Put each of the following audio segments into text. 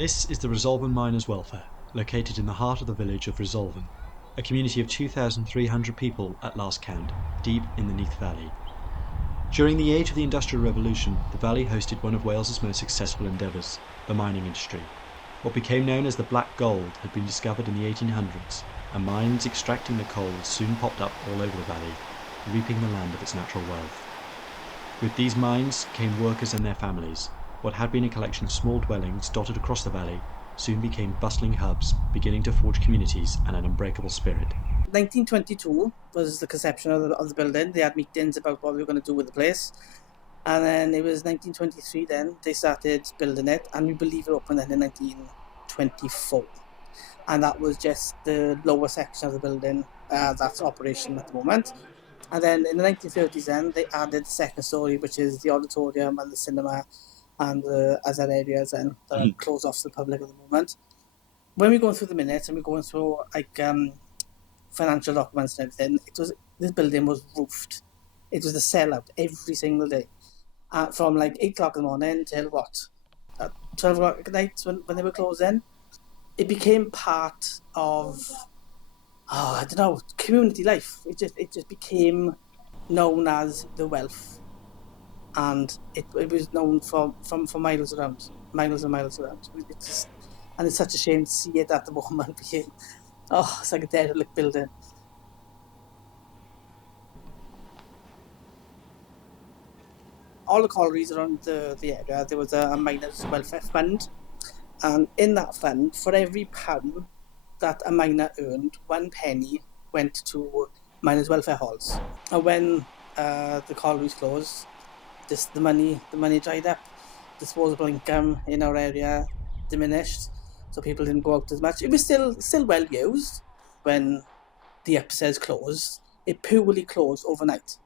This is the Resolven Miners' Welfare, located in the heart of the village of Resolven, a community of 2,300 people at last count, deep in the Neath Valley. During the age of the Industrial Revolution, the valley hosted one of Wales's most successful endeavours, the mining industry. What became known as the Black Gold had been discovered in the 1800s, and mines extracting the coal soon popped up all over the valley, reaping the land of its natural wealth. With these mines came workers and their families. What had been a collection of small dwellings dotted across the valley soon became bustling hubs, beginning to forge communities and an unbreakable spirit. 1922 was the conception of the building. They had meetings about what we were going to do with the place. And then it was 1923 then they started building it, and we believe it opened then in 1924. And that was just the lower section of the building that's operational at the moment. And then in the 1930s then they added the second story, which is the auditorium and the cinema and the other areas then that are closed off to the public at the moment. When we're going through the minutes and we're going through financial documents and everything, this building was roofed. It was the sellout every single day. From like 8 o'clock in the morning till 12 o'clock at night when they were closing. It became part of, I don't know, community life. It just became known as the wealth. And it was known for miles around, miles and miles around. And it's such a shame to see it at the moment being, it's like a derelict building. All the collieries around the area, there was a miners' welfare fund, and in that fund, for every pound that a miner earned, 1 penny went to miners' welfare halls. And when the collieries closed, the money dried up. Disposable income in our area diminished, so people didn't go out as much. It was still well used when the upstairs closed. It purely closed overnight,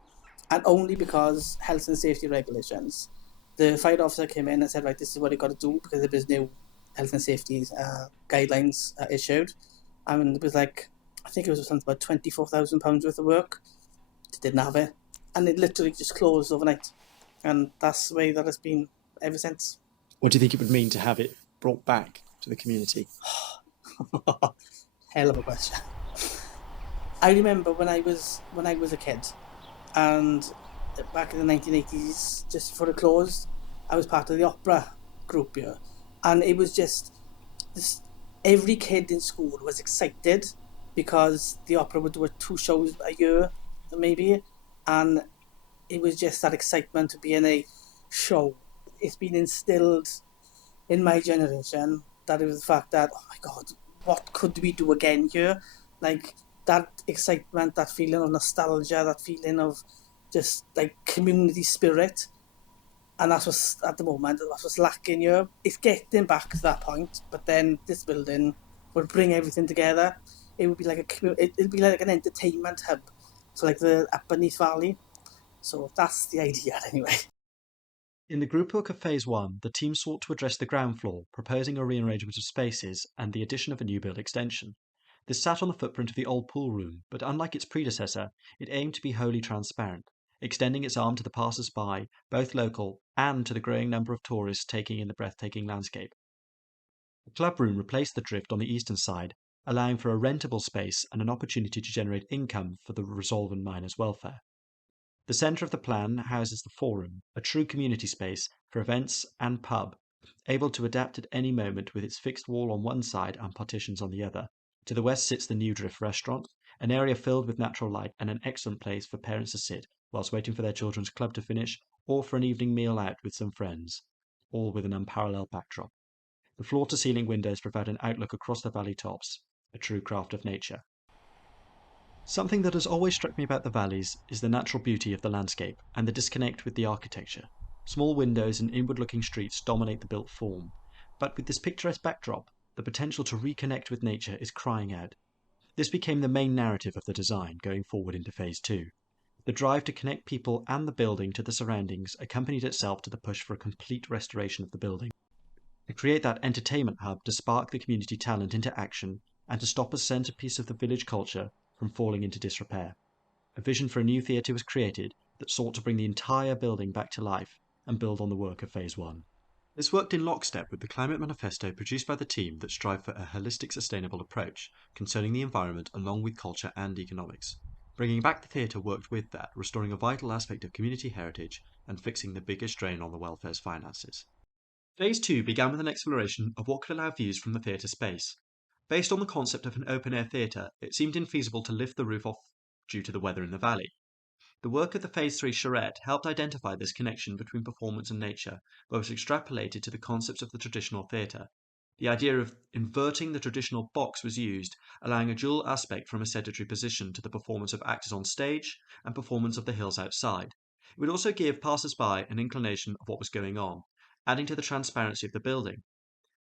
and only because health and safety regulations. The fire officer came in and said, right, this is what you got to do, because there was new health and safety guidelines issued. I mean, it was like, I think it was something about £24,000 worth of work. They didn't have it, and it literally just closed overnight, and that's the way that it's been ever since. What do you think it would mean to have it brought back to the community? Hell of a question. I remember when I was a kid, and back in the 1980s, just before it closed, I was part of the opera group here, and it was just this. Every kid in school was excited because the opera would do 2 shows a year, maybe, and it was just that excitement to be in a show. It's been instilled in my generation that it was the fact that, oh my God, what could we do again here? Like, that excitement, that feeling of nostalgia, that feeling of just like community spirit. And that's what's, at the moment, that's what's lacking here. It's getting back to that point, but then this building would bring everything together. It would be like it'd be like an entertainment hub, so like the upper Neath Valley. So that's the idea, anyway. In the group work of Phase 1, the team sought to address the ground floor, proposing a rearrangement of spaces and the addition of a new build extension. This sat on the footprint of the old pool room, but unlike its predecessor, it aimed to be wholly transparent, extending its arm to the passers-by, both local and to the growing number of tourists taking in the breathtaking landscape. The club room replaced the drift on the eastern side, allowing for a rentable space and an opportunity to generate income for the Resolven miners' welfare. The centre of the plan houses the forum, a true community space for events and pub, able to adapt at any moment with its fixed wall on one side and partitions on the other. To the west sits the New Drift restaurant, an area filled with natural light and an excellent place for parents to sit whilst waiting for their children's club to finish or for an evening meal out with some friends, all with an unparalleled backdrop. The floor-to-ceiling windows provide an outlook across the valley tops, a true craft of nature. Something that has always struck me about the valleys is the natural beauty of the landscape and the disconnect with the architecture. Small windows and inward-looking streets dominate the built form, but with this picturesque backdrop, the potential to reconnect with nature is crying out. This became the main narrative of the design going forward into Phase 2. The drive to connect people and the building to the surroundings accompanied itself to the push for a complete restoration of the building. To create that entertainment hub to spark the community talent into action and to stop a centerpiece of the village culture from falling into disrepair. A vision for a new theatre was created that sought to bring the entire building back to life and build on the work of Phase 1. This worked in lockstep with the climate manifesto produced by the team that strive for a holistic, sustainable approach concerning the environment along with culture and economics. Bringing back the theatre worked with that, restoring a vital aspect of community heritage and fixing the biggest drain on the welfare's finances. Phase 2 began with an exploration of what could allow views from the theatre space. Based on the concept of an open-air theatre, it seemed infeasible to lift the roof off due to the weather in the valley. The work of the Phase 3 charrette helped identify this connection between performance and nature, but was extrapolated to the concepts of the traditional theatre. The idea of inverting the traditional box was used, allowing a dual aspect from a sedentary position to the performance of actors on stage and performance of the hills outside. It would also give passers-by an inclination of what was going on, adding to the transparency of the building.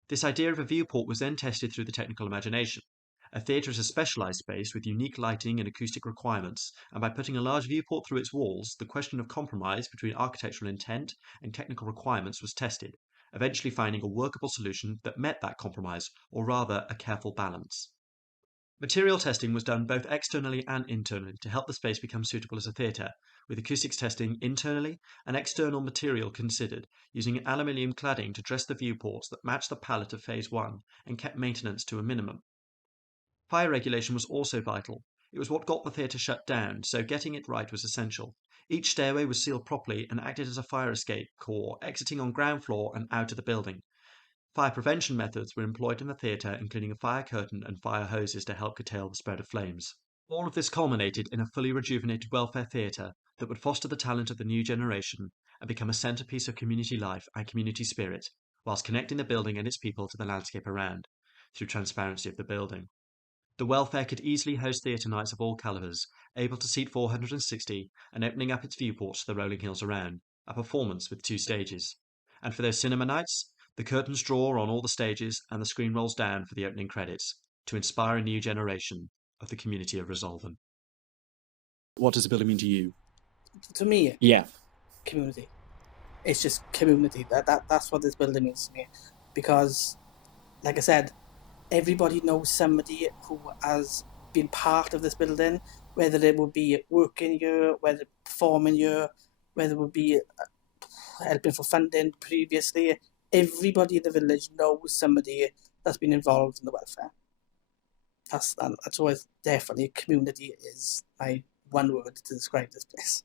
This idea of a viewport was then tested through the technical imagination. A theatre is a specialized space with unique lighting and acoustic requirements, and by putting a large viewport through its walls, the question of compromise between architectural intent and technical requirements was tested, eventually finding a workable solution that met that compromise, or rather, a careful balance. Material testing was done both externally and internally to help the space become suitable as a theatre, with acoustics testing internally and external material considered, using aluminium cladding to dress the viewports that matched the palette of Phase 1 and kept maintenance to a minimum. Fire regulation was also vital. It was what got the theatre shut down, so getting it right was essential. Each stairway was sealed properly and acted as a fire escape core, exiting on ground floor and out of the building. Fire prevention methods were employed in the theatre, including a fire curtain and fire hoses to help curtail the spread of flames. All of this culminated in a fully rejuvenated welfare theatre that would foster the talent of the new generation and become a centrepiece of community life and community spirit, whilst connecting the building and its people to the landscape around, through transparency of the building. The welfare could easily host theatre nights of all calibres, able to seat 460 and opening up its viewports to the rolling hills around, a performance with 2 stages. And for those cinema nights, the curtains draw on all the stages and the screen rolls down for the opening credits to inspire a new generation of the community of Resolven. What does the building mean to you? To me, Yeah. community. It's just community. That's what this building means to me. Because, like I said, everybody knows somebody who has been part of this building, whether it would be working here, whether performing here, whether it would be helping for funding previously. Everybody in the village knows somebody that's been involved in the welfare. That's always definitely community is my one word to describe this place.